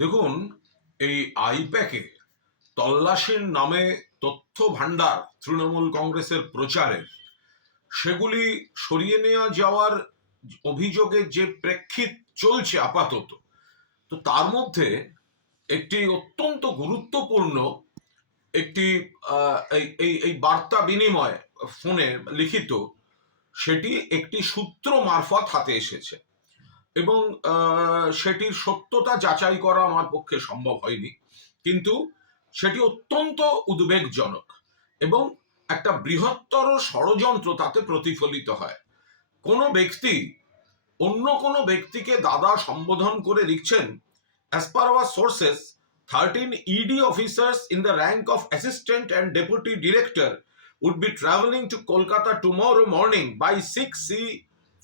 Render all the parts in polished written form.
দেখুন, এই আইপ্যাকে তল্লাশির নামে তথ্য ভান্ডার তৃণমূল কংগ্রেসের প্রচারের সেগুলি সরিয়ে নেওয়া যাওয়ার অভিযোগের যে প্রেক্ষিত চলছে আপাতত, তো তার মধ্যে একটি অত্যন্ত গুরুত্বপূর্ণ একটি এই এই এই বার্তা বিনিময় ফোনে লিখিত, সেটি একটি সূত্র মারফত হাতে এসেছে এবং সেটির সত্যতা যাচাই করা আমার পক্ষে সম্ভব হয়নি, কিন্তু সেটি অত্যন্ত উদ্বেগজনক এবং একটা বৃহত্তর ষড়যন্ত্র তাতে প্রতিফলিত হয়। কোনো ব্যক্তি অন্য কোনো ব্যক্তিকে দাদা সম্বোধন করে লিখছেন, as per our sources 13 ED officers in the rank of assistant and deputy director would be traveling to Kolkata tomorrow morning by 6C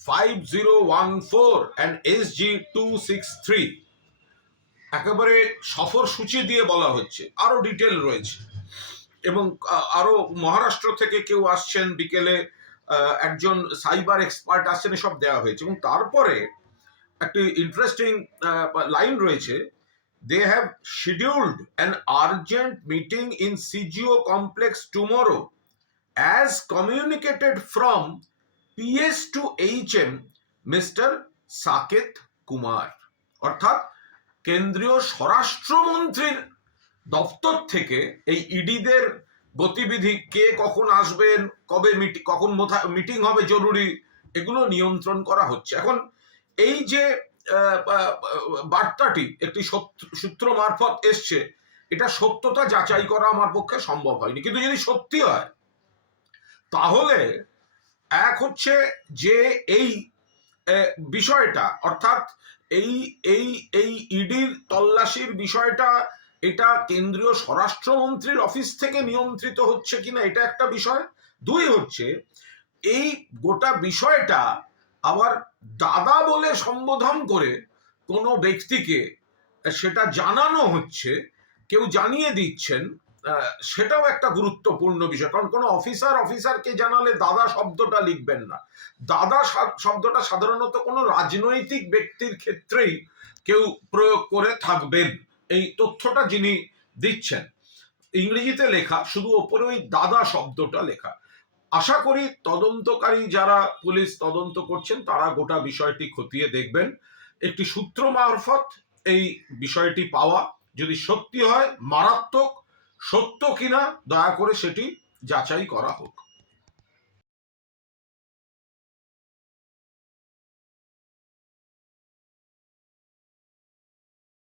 5014 and SG 263। একেবারে সফর সূচি দিয়ে বলা হচ্ছে, আরো ডিটেল রয়েছে এবং আরো মহারাষ্ট্র থেকে কেউ আসছেন, বিকেলে একজন সাইবার এক্সপার্ট আসছেন, এসব দেওয়া হয়েছে। এবং তারপরে একটি ইন্টারেস্টিং লাইন রয়েছে, they have scheduled an urgent meeting in CGO complex tomorrow as communicated from PS to HM mister Saket Kumar. অর্থাৎ কেন্দ্রীয় স্বরাষ্ট্রমন্ত্রীর দপ্তর থেকে এই ইডিদের গতিবিধি, কে কখন আসবেন, কবে কখন মিটিং হবে জরুরি, এগুলো নিয়ন্ত্রণ করা হচ্ছে। এখন এই যে বার্তাটি একটি সূত্র মারফত এসছে, এটা সত্যতা যাচাই করা আমার পক্ষে সম্ভব হয়নি, কিন্তু যদি সত্যি হয় তাহলে এক হচ্ছে যে এই বিষয়টা, অর্থাৎ এই এই এই ইডির তল্লাশির বিষয়টা, এটা কেন্দ্রীয় স্বরাষ্ট্রমন্ত্রীর অফিস থেকে নিয়ন্ত্রিত হচ্ছে কিনা, এটা একটা বিষয়। দুই হচ্ছে এই গোটা বিষয়টা আবার দাদা বলে সম্বোধন করে কোনো ব্যক্তিকে সেটা জানানো হচ্ছে, কেউ জানিয়ে দিচ্ছেন, সেটাও একটা গুরুত্বপূর্ণ বিষয়। কারণ কোনো অফিসারকে জানালে দাদা শব্দটা লিখবেন না। দাদা শব্দটা সাধারণত কোনো রাজনৈতিক ব্যক্তির ক্ষেত্রেই কেউ প্রয়োগ করে থাকবেন। এই তথ্যটা যিনি দিচ্ছেন ইংরেজিতে লেখা, শুধু ওপরে ওই দাদা শব্দটা লেখা। আশা করি তদন্তকারী যারা পুলিশ তদন্ত করছেন তারা গোটা বিষয়টি খতিয়ে দেখবেন। একটি সূত্র মারফত এই বিষয়টি পাওয়া, যদি সত্যি হয় মারাত্মক, সত্য কিনা দয়া করে সেটি যাচাই করা হোক।